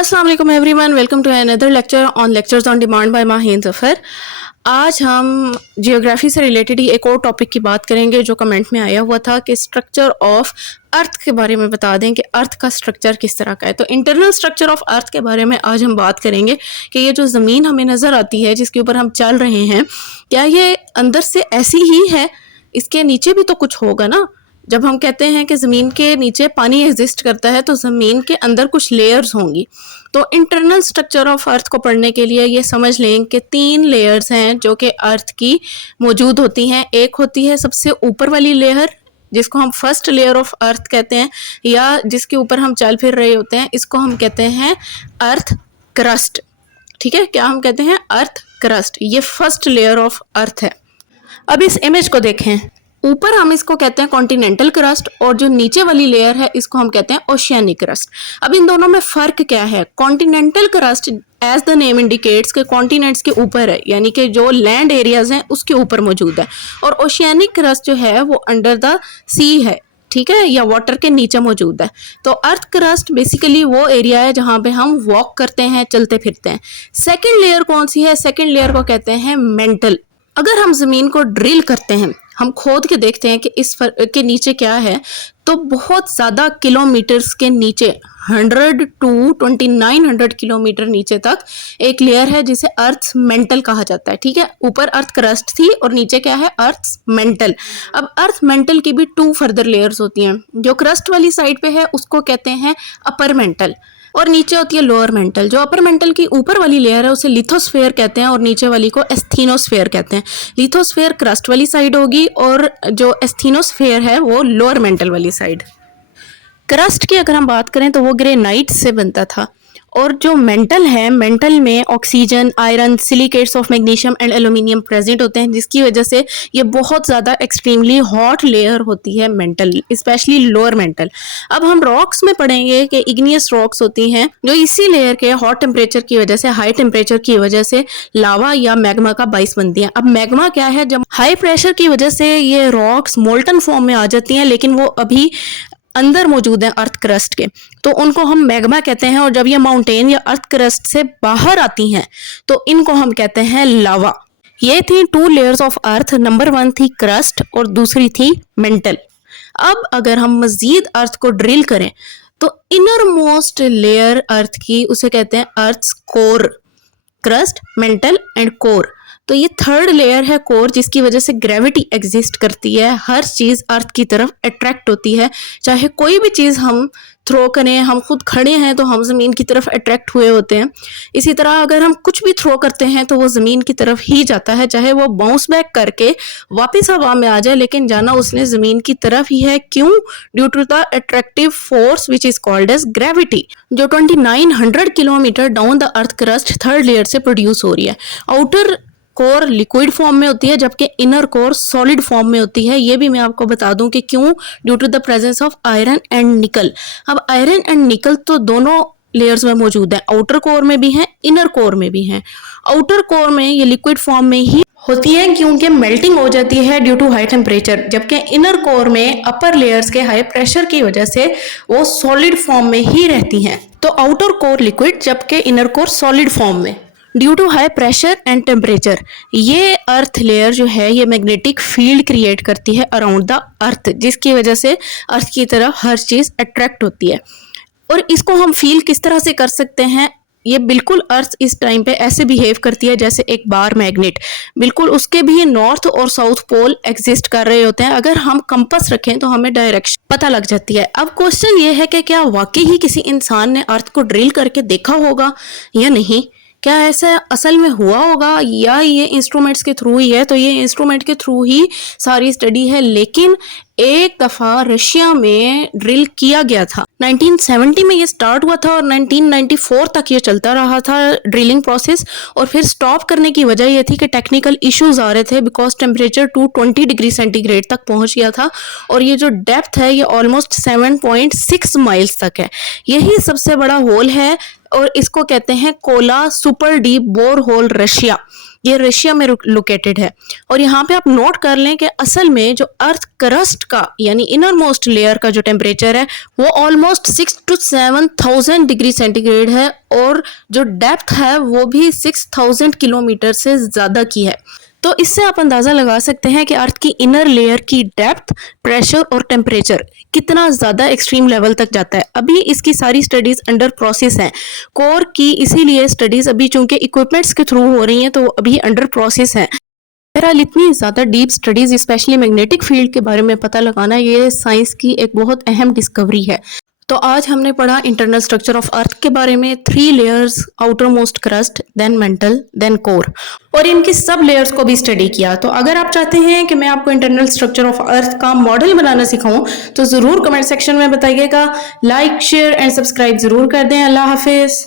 अस्सलाम वालेकुम everyone, welcome to another lecture on lectures on demand by Maheen Zafar. आज हम जियोग्राफी से रिलेटेड ही एक और टॉपिक की बात करेंगे जो कमेंट में आया हुआ था कि स्ट्रक्चर ऑफ अर्थ के बारे में बता दें कि अर्थ का स्ट्रक्चर किस तरह का है। तो इंटरनल स्ट्रक्चर ऑफ अर्थ के बारे में आज हम बात करेंगे कि ये जो ज़मीन हमें नज़र आती है जिसके ऊपर हम चल रहे हैं, क्या ये अंदर से ऐसी ही है? इसके नीचे भी तो कुछ होगा ना। जब हम कहते हैं कि ज़मीन के नीचे पानी एग्जिस्ट करता है तो ज़मीन के अंदर कुछ लेयर्स होंगी। तो इंटरनल स्ट्रक्चर ऑफ अर्थ को पढ़ने के लिए ये समझ लें कि 3 लेयर्स हैं जो कि अर्थ की मौजूद होती हैं। एक होती है सबसे ऊपर वाली लेयर जिसको हम फर्स्ट लेयर ऑफ अर्थ कहते हैं, या जिसके ऊपर हम चल फिर रहे होते हैं, इसको हम कहते हैं अर्थ क्रस्ट। ठीक है, क्या हम कहते हैं? Earth crust. ये फर्स्ट लेयर ऑफ अर्थ है। अब इस इमेज को देखें, ऊपर हम इसको कहते हैं कॉन्टिनेंटल क्रस्ट और जो नीचे वाली लेयर है इसको हम कहते हैं ओशियानिक क्रस्ट। अब इन दोनों में फ़र्क क्या है? Continental crust as the name indicates के कॉन्टिनेंट्स के ऊपर है, यानी कि जो लैंड एरियाज हैं उसके ऊपर मौजूद है, और ओशियानिक क्रस्ट जो है वो अंडर द सी है, ठीक है, या वाटर के नीचे मौजूद है। तो अर्थ क्रस्ट बेसिकली वो एरिया है जहाँ पे हम वॉक करते हैं, चलते फिरते हैं। सेकेंड लेयर कौन सी है? सेकेंड लेयर को कहते हैं मेंटल। अगर हम ज़मीन को ड्रिल करते हैं, हम खोद के देखते हैं कि इस के नीचे क्या है, तो बहुत ज़्यादा किलोमीटर्स के नीचे 100 to 2900 किलोमीटर नीचे तक एक लेयर है जिसे अर्थ मेंटल कहा जाता है। ठीक है, ऊपर अर्थ क्रस्ट थी और नीचे क्या है? अर्थ मेंटल। अब अर्थ मेंटल की भी 2 फर्दर लेयर्स होती हैं। जो क्रस्ट वाली साइड पे है उसको कहते हैं अपर मेंटल, और नीचे होती है लोअर मेंटल। जो अपर मेंटल की ऊपर वाली लेयर है उसे लिथोस्फेयर कहते हैं और नीचे वाली को एस्थीनोस्फेयर कहते हैं। लिथोस्फेयर क्रस्ट वाली साइड होगी और जो एस्थीनोस्फेयर है वो लोअर मेंटल वाली साइड। क्रस्ट की अगर हम बात करें तो वो ग्रेनाइट से बनता था, और जो मेंटल है, मेंटल में oxygen, iron, silicates of magnesium and aluminium present होते हैं, जिसकी वजह से ये बहुत ज़्यादा एक्सट्रीमली हॉट लेयर होती है मेंटल, स्पेशली लोअर मेंटल। अब हम रॉक्स में पढ़ेंगे कि इग्नियस रॉक्स होती हैं जो इसी लेयर के हॉट टेम्परेचर की वजह से, हाई टेम्परेचर की वजह से लावा या मैग्मा का बाइस बनती हैं। अब मैग्मा क्या है? जब हाई प्रेशर की वजह से ये रॉक्स मोल्टन फॉर्म में आ जाती हैं, लेकिन वो अभी अंदर मौजूद है अर्थ क्रस्ट के, तो उनको हम मैग्मा कहते हैं। और जब ये माउंटेन या अर्थ क्रस्ट से बाहर आती हैं तो इनको हम कहते हैं लावा। ये थी 2 लेयर्स ऑफ अर्थ। नंबर 1 थी क्रस्ट और दूसरी थी मेंटल। अब अगर हम मजीद अर्थ को ड्रिल करें तो इनर मोस्ट लेयर अर्थ की उसे कहते हैं earth core. Crust, mental and core. तो ये थर्ड लेयर है कोर, जिसकी वजह से ग्रेविटी एग्जिस्ट करती है। हर चीज़ अर्थ की तरफ अट्रैक्ट होती है, चाहे कोई भी चीज़ हम थ्रो करें, हम खुद खड़े हैं तो हम ज़मीन की तरफ अट्रैक्ट हुए होते हैं। इसी तरह अगर हम कुछ भी थ्रो करते हैं तो वो ज़मीन की तरफ ही जाता है, चाहे वो बाउंस बैक करके वापस हवा में आ जाए, लेकिन जाना उसने ज़मीन की तरफ ही है। क्यों? Due to the attractive force which is called as gravity, जो 2900 kilometre down the earth crust third layer से प्रोड्यूस हो रही है। आउटर कोर लिक्विड फॉर्म में होती है जबकि इनर कोर सॉलिड फॉर्म में होती है। ये भी मैं आपको बता दूं कि क्यों, due to the presence of iron and nickel. अब आयरन एंड निकल तो दोनों लेयर्स में मौजूद है, आउटर कोर में भी हैं, इनर कोर में भी हैं। आउटर कोर में ये लिक्विड फॉर्म में ही होती है क्योंकि मेल्टिंग हो जाती है ड्यू टू हाई टेम्परेचर, जबकि इनर कोर में अपर लेयर्स के हाई प्रेशर की वजह से वो सॉलिड फॉर्म में ही रहती हैं। तो आउटर कोर लिक्विड जबकि इनर कोर सॉलिड फॉर्म में। Due to high pressure and temperature ये अर्थ लेयर जो है ये मैग्नेटिक फील्ड क्रिएट करती है अराउंड द अर्थ, जिसकी वजह से अर्थ की तरफ हर चीज़ अट्रैक्ट होती है। और इसको हम फील किस तरह से कर सकते हैं? ये बिल्कुल अर्थ इस टाइम पे ऐसे बिहेव करती है जैसे एक बार मैग्नेट, बिल्कुल उसके भी नॉर्थ और साउथ पोल एग्जिस्ट कर रहे होते हैं। अगर हम कंपास रखें तो हमें डायरेक्शन पता लग जाती है। अब क्वेश्चन ये है कि क्या वाकई ही किसी इंसान ने अर्थ को ड्रिल करके देखा होगा या नहीं? क्या ऐसा असल में हुआ होगा या ये इंस्ट्रूमेंट्स के थ्रू ही है? तो ये इंस्ट्रूमेंट के थ्रू ही सारी स्टडी है, लेकिन एक दफ़ा रशिया में ड्रिल किया गया था। 1970 में ये स्टार्ट हुआ था और 1994 तक ये चलता रहा था ड्रिलिंग प्रोसेस, और फिर स्टॉप करने की वजह ये थी कि टेक्निकल इश्यूज आ रहे थे, बिकॉज टेम्परेचर 220 डिग्री सेंटीग्रेड तक पहुंच गया था और ये जो डेप्थ है ये ऑलमोस्ट 7.6 माइल्स तक है। यही सबसे बड़ा होल है और इसको कहते हैं Kola super deep bore hole Russia. ये रशिया में लोकेटेड है। और यहाँ पे आप नोट कर लें कि असल में जो अर्थ क्रस्ट का यानी इनर मोस्ट लेयर का जो टेम्परेचर है वो ऑलमोस्ट 6 to 7,000 डिग्री सेंटीग्रेड है, और जो डेप्थ है वो भी 6,000 किलोमीटर से ज़्यादा की है। तो इससे आप अंदाज़ा लगा सकते हैं कि अर्थ की इनर लेयर की डेप्थ, प्रेशर और टेम्परेचर कितना ज़्यादा एक्सट्रीम लेवल तक जाता है। अभी इसकी सारी स्टडीज़ अंडर प्रोसेस हैं। कोर की इसीलिए स्टडीज़ अभी चूंकि इक्विपमेंट्स के थ्रू हो रही हैं तो अभी अंडर प्रोसेस हैं। बहरहाल इतनी ज़्यादा deep studies specially magnetic field के बारे में पता लगाना ये साइंस की एक बहुत अहम डिस्कवरी है। तो आज हमने पढ़ा इंटरनल स्ट्रक्चर ऑफ अर्थ के बारे में, 3 layers, outermost crust, then mantle, then core, और इनकी सब लेयर्स को भी स्टडी किया। तो अगर आप चाहते हैं कि मैं आपको इंटरनल स्ट्रक्चर ऑफ अर्थ का मॉडल बनाना सिखाऊं तो ज़रूर कमेंट सेक्शन में बताइएगा। लाइक, शेयर एंड सब्सक्राइब ज़रूर कर दें। अल्लाह हाफिज़।